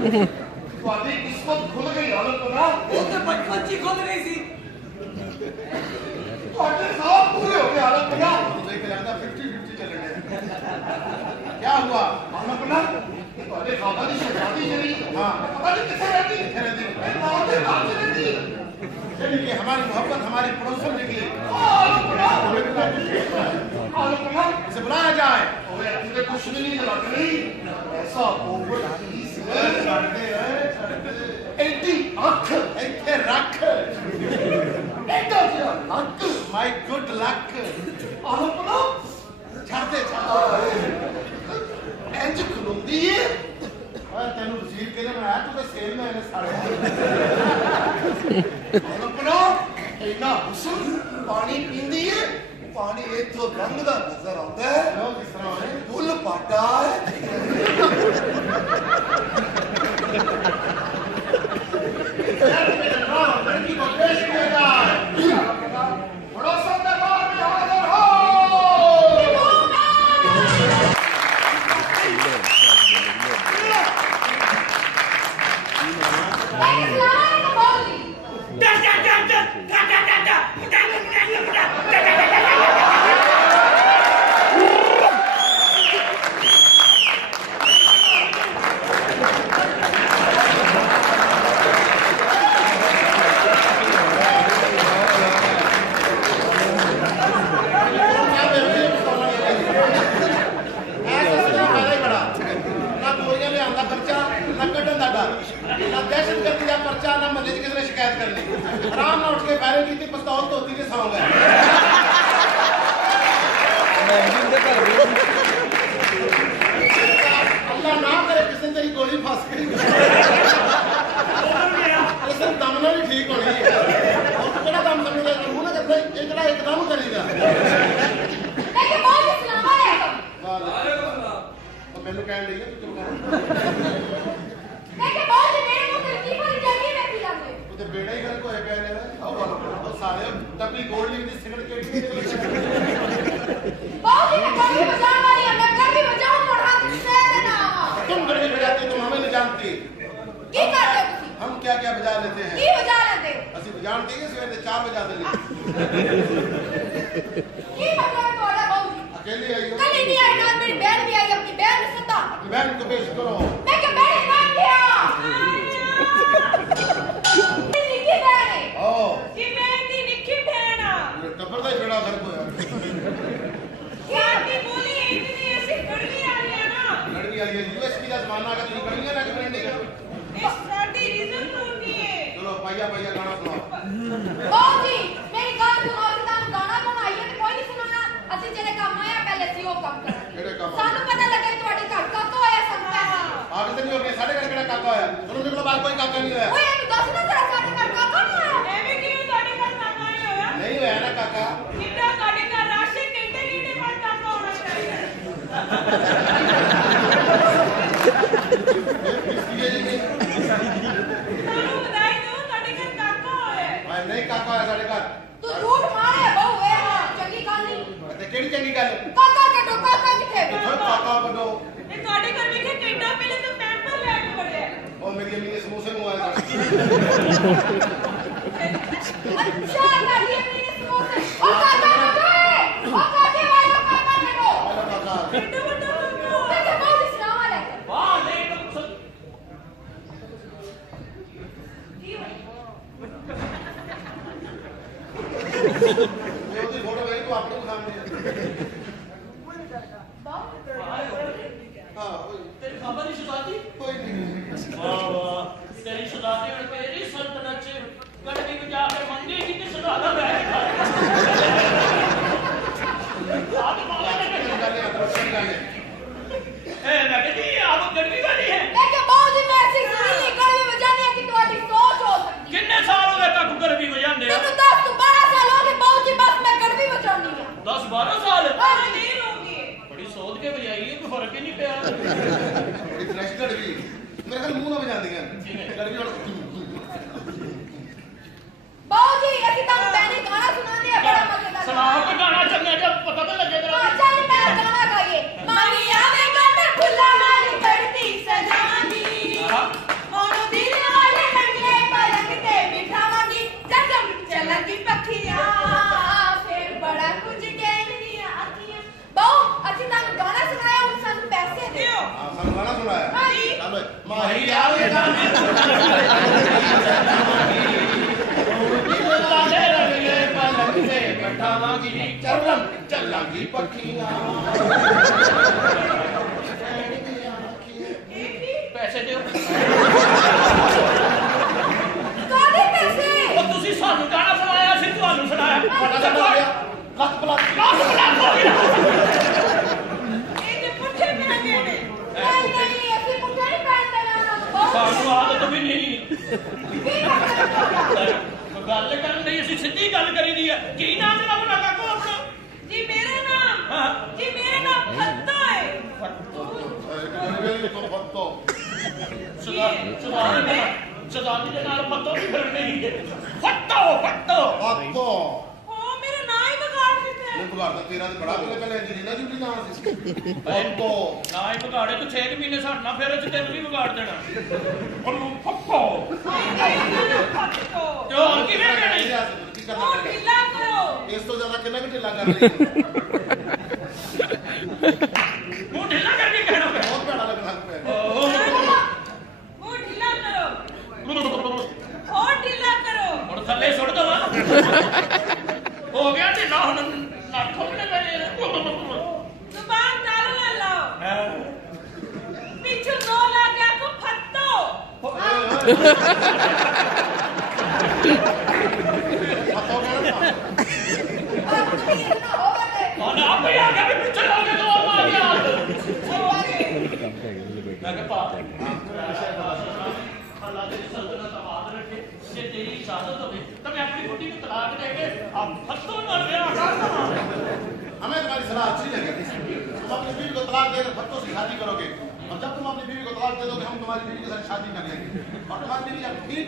ਤੁਹਾਡੀ ਕਿਸਮਤ ਖੁੱਲ ਗਈ ਹਾਲਤ ਨਾ ਉਹ ਤੇ ਬਚਪਨ ਚ ਹੀ ਖੁੱਲ ਗਈ ਸੀ। ਤੁਹਾਡੇ ਸਾਹ ਪੂਰੇ ਹੋ ਗਏ ਹਾਲਤ ਨਾ देख रहा 50-50 चल रहे हैं। क्या हुआ ਹਾਲਤ ਨਾ ਤੁਹਾਡੇ ਖਾਤਾ ਦੀ ਸ਼ਹਾਦਤ ਜਿਹੜੀ हाँ ਪਤਾ ਨਹੀਂ ਕਿੱਥੇ ਰਹਿੰਦੀ कितने दिन ਨਾਮ ਦੇ ਘਰ ਚ ਰਹਿੰਦੀ कि हमारी मोहब्बत हमारी पड़ोसन निकली ਹਾਲਤ ਨਾ इसे बुलाया जाए ਓਏ तुझे कुछ भी नहीं लग रही ऐसा ओवर पीस छड़ते एंटी अख इतने रख एंटा जिया अख माय गुड लक ਆਪਣਾ छड़ते ਇੰਜ ਖਲੋਂਦੀ ਏ ओए तेनू वजीर किने बनाया तू तो सेल में ने सारे ਆਪਣਾ ਇੰਨਾ ਹੁਸਨ ਪਾਣੀ ਪੀਂਦੀ ਏ ਪਾਣੀ ਇੱਥੋਂ ਲੰਘਦਾ ਨਜ਼ਰ ਆਉਂਦਾ ਹੈ लोग किस तरह है ਫੁੱਲ ਪਾਟਾ ਹੈ लड़की को पेश किया जाए पड़ोसन दरबार में हाजिर हो ਮੈਨੂੰ ਕਹਿਣ ਲਈ ਤੂੰ ਚੁੱਪ ਉਹਦੇ ਬੇੜਾ ਹੀ ਗੱਲ ਕੋਏ ਪਏ ਨੇ ਉਹ ਸਾਰੇ ਤਬੀ ਗੋਲਡ ਲਿੰਕ ਦੀ ਸਿਗਰਟ ਕੇ तुम गड़बी बजाती तुम हमें नहीं जानती हम क्या क्या बजा लेते हैं ਅਸੀਂ ਬਜਾਣਦੇ ਕਿ ਸਵੇਰ ਦੇ 4 ਵਜੇ ਆਦੇ ਨੇ अकेले आई हो बहन को पेश करो ओ ये टप्पर ਦਾ ਜਿਹੜਾ घर को यार लड़की आई है यूएसपी ਦਾ ਜ਼ਮਾਨਾ ਆ ਗਿਆ ਤੁਸੀਂ ਕੜੀਆਂ ਲੈ ਕੇ ਬਰੰਡੀ ਕਰੋ चलो पाइया पाइया गाना सुनाओ ਕਿਹੜੇ ਕੰਮ ਸਾਨੂੰ ਪਤਾ ਲੱਗਾ ਤੁਹਾਡੇ ਘਰ ਕਾਕਾ ਹੋਇਆ ਸੰਤਾ ਆਪ ਤੇ ਨਹੀਂ ਹੋ ਗਿਆ ਸਾਡੇ ਘਰ ਕਿਹੜਾ ਕਾਕਾ ਹੋਇਆ ਤੁਹਾਨੂੰ ਨਿਕਲੋ ਬਾਹਰ ਕੋਈ ਕਾਕਾ ਨਹੀਂ ਹੋਇਆ ਓਏ ਇਹਨੂੰ ਦੱਸ ਨਾ ਜਰਾ ਸਾਡੇ ਘਰ ਕਾਕਾ ਨਹੀਂ ਹੋਇਆ ਨਹੀਂ ਹੋਇਆ ਨਾ ਕਾਕਾ ਨਹੀਂ ਕਾਕਾ ਹੋਇਆ ਸਾਡੇ ਘਰ ਤੂੰ ਝੂਠ ਮਾਰਿਆ ਬਹੁ ਵੇ ਚੰਗੀ ਗੱਲ ਨਹੀਂ ਤੇ ਕਿਹੜੀ ਚੰਗੀ ਗੱਲ ਕਾਕਾ ਕੱਢੋ ਕਾਕਾ ਕਿੱਥੇ ਕਿੱਥੋਂ ਕਾਕਾ ਕੱਢੋ ਉਹ ਮੇਰੀ ਅਮੀ ਨੇ ਸਮੋਸੇ ਮੰਗਵਾਏ ਅੱਛਾ ਕਾਦੀ ਆਪਣੀ ਸਮੋਸੇ ਉਹ ਕਾਕਾ ਕੱਢੋ ਉਹ ਕਾਕੇ ਵਾਲਾ ਕਾਕਾ ਕੱਢੋ ਆਲਾ ਕਾਕਾ ਤੇ ਬਹੁਤ ਇਸਲਾਮ ਵਾਲੇ ਉਹਦੀ ਫੋਟੋ ਵੇਖ ਤੂੰ ਆਪਣੇ ਸਾਹਮਣੇ ਹਾਂ ਤੇਰੀ ਖਬਰ ਨਹੀਂ ਸੁਣਾਤੀ ਕੋਈ ਨਹੀਂ ਵਾਹ ਵਾਹ ਤੇਰੀ ਸੁਣਾਤੀ ਹੁਣ ਤੇਰੀ ਸਲਤਨਤ ਚ ਗੱਡੀ ਵਜਾ ਕੇ ਮੰਗੇਗੀ ਤੇ ਸੁਣਾਦਾ ਮੈਂ ਮੈਂ ਕਹਿੰਦੀ ਆਪ ਗੱਡੀ ਵਾਲੀ ਹੈ ਮੈਂ ਕਿ ਬਹੁਤ ਹੀ ਮੈਸੀ ਨਹੀਂ ਗਲੀ ਵਜਾਨੀ ਹੈ ਕਿ ਤੁਹਾਡੀ ਸੋਚ ਹੋ ਸਕਦੀ ਕਿੰਨੇ ਸਾਲ ਹੋ ਗਏ ਤੱਕ ਗਰਬੀ ਵਜਾਉਂਦੇ ਆ ਮੈਨੂੰ 10 ਤੋਂ 12 ਸਾਲ ਹੋ ਗਏ ਬਹੁਤ ਹੀ ਬਸ ਮੈਂ ਗੜਵੀ ਵਜਾਨੀ ਹਾਂ 10-12 ਸਾਲ ਹਾਂ ਨਹੀਂ ਹੋਗੀ ਬੜੀ ਸੋਚ ਕੇ ਵਜਾਈ ਹੈ ਕੋਈ ਫਰਕ ਹੀ ਨਹੀਂ ਪਿਆ ਬੜੀ ਫਰੈਸ਼ ਗੜਵੀ ਮੇਰੇ ਕੋਲ ਮੂੰਹ ਨਾ ਵਜਾਉਂਦੀਆਂ ਗੜਵੀ ਵਾਲਾ ਬਾਉ ਜੀ ਅਸੀਂ ਤੁਹਾਨੂੰ ਪਹਿਲੇ ਗਾਣਾ ਸੁਣਾਉਂਦੇ ਆ ਬੜਾ ਮਜ਼ੇਦਾਰ ਸੁਣਾ ਕੇ ਗਾਣਾ ਚੰਗਾ ਜਿਹਾ ਪਤਾ ਤਾਂ ਲੱਗੇ ਤੇਰਾ ਚੱਲ ਮੈਂ ਗਾਣਾ ਗਾਈਏ ਮਾਨੀ ਆਵੇਗਾ ਮੈਂ ਫੁੱਲਾਂ ਵਾਲੀ ਧਰਤੀ ਸਜਾਨੀ माही आवेगा चलन चलांगी पखियां ਪੈਸੇ ਦਿਓ ਕਾਹਦੇ ਪੈਸੇ ਉਹ ਤੁਸੀਂ ਸਾਨੂੰ ਗਾਣਾ ਸੁਣਾਇਆ ਸੀ ਤੁਹਾਨੂੰ ਸੁਣਾਇਆ पता चल गया लख प्लस ਇਹ ਤੇ ਪੁੱਠੇ ਪੈਂਦੇ ਨੇ ਨਹੀਂ ਅਸੀਂ ਪੁੱਠੇ ਨਹੀਂ ਪੈਂਦੇ ਨਾ ਬਹੁਤ ਸਾਨੂੰ ਆਦਤ ਵੀ ਨਹੀਂ ਕੀ ਕਰਦੇ ਗੱਲ ਕਰਨ ਲਈ ਅਸੀਂ ਸਿੱਧੀ ਗੱਲ ਕਰੀਦੀ ਹੈ ਕੀ ਨਾਮ ਜਨਾਬ ਲਗਾ ਕੋ ਆਪਣਾ ਜੀ ਮੇਰਾ ਨਾਮ ਹਾਂ ਜੀ ਮੇਰਾ ਨਾਮ ਫੱਤਾ ਹੈ ਸਦਾਨੀ ਦੇ ਨਾਲ ਪੱਤੋ ਵੀ ਫਿਰ ਨਹੀਂ ਫੱਟੋ ਫੱਟੋ आपको ਉਹ ਮੇਰਾ ਨਾਂ ਹੀ ਵਿਗਾੜ ਦਿੱਤਾ ये बिगाड़ दा तेरा तो बड़ा पहले एंजेलिना जूली नाम सी आपको ਨਾ ਹੀ ਵਿਗਾੜੇ ਤੂੰ 6 ਮਹੀਨੇ ਸਾਡੇ ਨਾਲ ਫਿਰ ਤੈਨੂੰ ਵੀ ਵਿਗਾੜ ਦੇਣਾ ਉਹਨੂੰ ਫੱਟੋ ਫੱਟੋ ਤੇ ਹੋਰ ਕਿਵੇਂ ਕਹਿਣੀ की करना ਉਹ पड़ेगा ਢਿੱਲਾ ਕਰੋ इस तो ज्यादा कितना भी ढिला कर रही है ਮੂੰਹ ਢਿੱਲਾ ਕਰਕੇ ਕਹਿਣਾ ਪਿਆ बहुत भैड़ा लगना पे ਉਹ ਢਿੱਲਾ ਕਰੋ ਉਹ ਢਿੱਲਾ ਕਰੋ ਹੁਣ ਥੱਲੇ ਸੁੱਟ ਦਵਾ ਹੋ ਗਿਆ ਢਿੱਲਾ ਹੁਣ ਨੱਕ ਖੋਲਣੇ ਪੈਣੇ ਜ਼ੁਬਾਨ ਤਾਲ ਨਾ ਲਾਓ ਪਿੱਛੋਂ ਨੋ ਲੱਗ ਗਿਆ ਕੋ ਫੱਟੋ ਹੁਣ ਆਪੇ ਆ ਗਿਆ ਵੀ ਪਿੱਛੇ ਲਾ ਕੇ ਦੋ ਮਾਰ ਗਿਆ ਮੈਂ ਕਿਹਾ ਪਾ ਅੱਲਾ ਦੀ ਸਲਤਨਤ ਆਬਾਦ ਰੱਖੇ ਜੇ ਤੇਰੀ ਇਜਾਜ਼ਤ ਹੋਵੇ ਤਾਂ ਮੈਂ ਆਪਣੀ ਬੁੱਢੀ ਨੂੰ ਤਲਾਕ ਦੇ ਕੇ ਆਪ ਫੱਤੋਂ ਨਾਲ ਵਿਆਹ ਕਰ ਦਵਾਂ हमें तुम्हारी सलाह अच्छी लगी तुम अपनी बीवी को तलाक देकर बच्चों से शादी करोगे और जब तुम अपनी बीवी को तलाक दे दोगे हम तुम्हारी बीवी के साथ शादी कर लेंगे और तुम्हारी बीवी जब ठीक